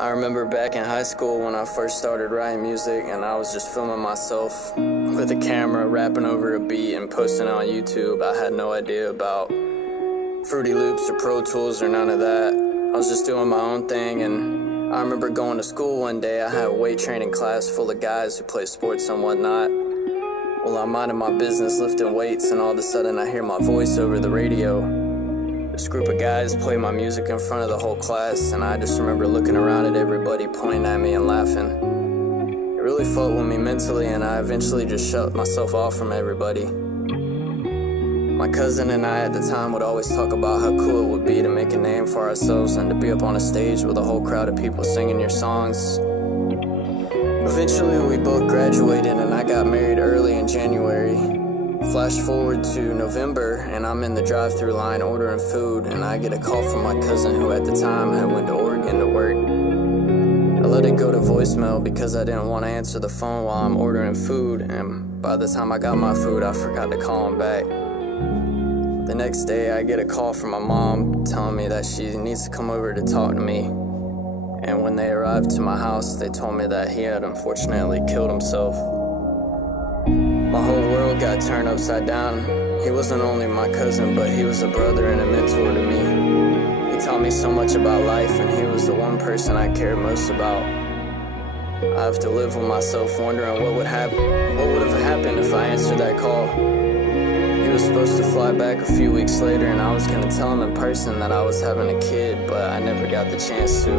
I remember back in high school when I first started writing music, and I was just filming myself with a camera, rapping over a beat and posting it on YouTube. I had no idea about Fruity Loops or Pro Tools or none of that. I was just doing my own thing, and I remember going to school one day. I had a weight training class full of guys who play sports and whatnot. Well, I'm minding my business, lifting weights, and all of a sudden I hear my voice over the radio. This group of guys play my music in front of the whole class, and I just remember looking around at everybody, pointing at me and laughing. It really fucked with me mentally, and I eventually just shut myself off from everybody. My cousin and I at the time would always talk about how cool it would be to make a name for ourselves and to be up on a stage with a whole crowd of people singing your songs. Eventually we both graduated, and I got married early in January. Flash forward to November, and I'm in the drive-thru line ordering food, and I get a call from my cousin who at the time had went to Oregon to work. I let it go to voicemail because I didn't want to answer the phone while I'm ordering food, and by the time I got my food, I forgot to call him back. The next day, I get a call from my mom telling me that she needs to come over to talk to me, and when they arrived to my house, they told me that he had unfortunately killed himself. My whole world got turned upside down. He wasn't only my cousin, but he was a brother and a mentor to me. He taught me so much about life, and he was the one person I cared most about. I have to live with myself wondering what would have happened if I answered that call. He was supposed to fly back a few weeks later, and I was going to tell him in person that I was having a kid, but I never got the chance to.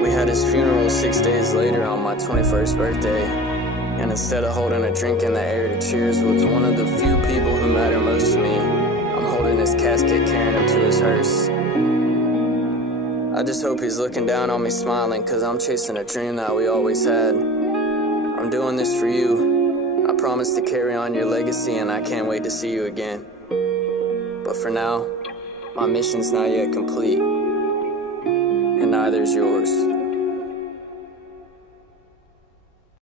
We had his funeral 6 days later on my 21st birthday. And instead of holding a drink in the air to cheers with one of the few people who matter most to me, I'm holding his casket, carrying him to his hearse. I just hope he's looking down on me smiling, cause I'm chasing a dream that we always had. I'm doing this for you. I promise to carry on your legacy, and I can't wait to see you again. But for now, my mission's not yet complete, and neither is yours.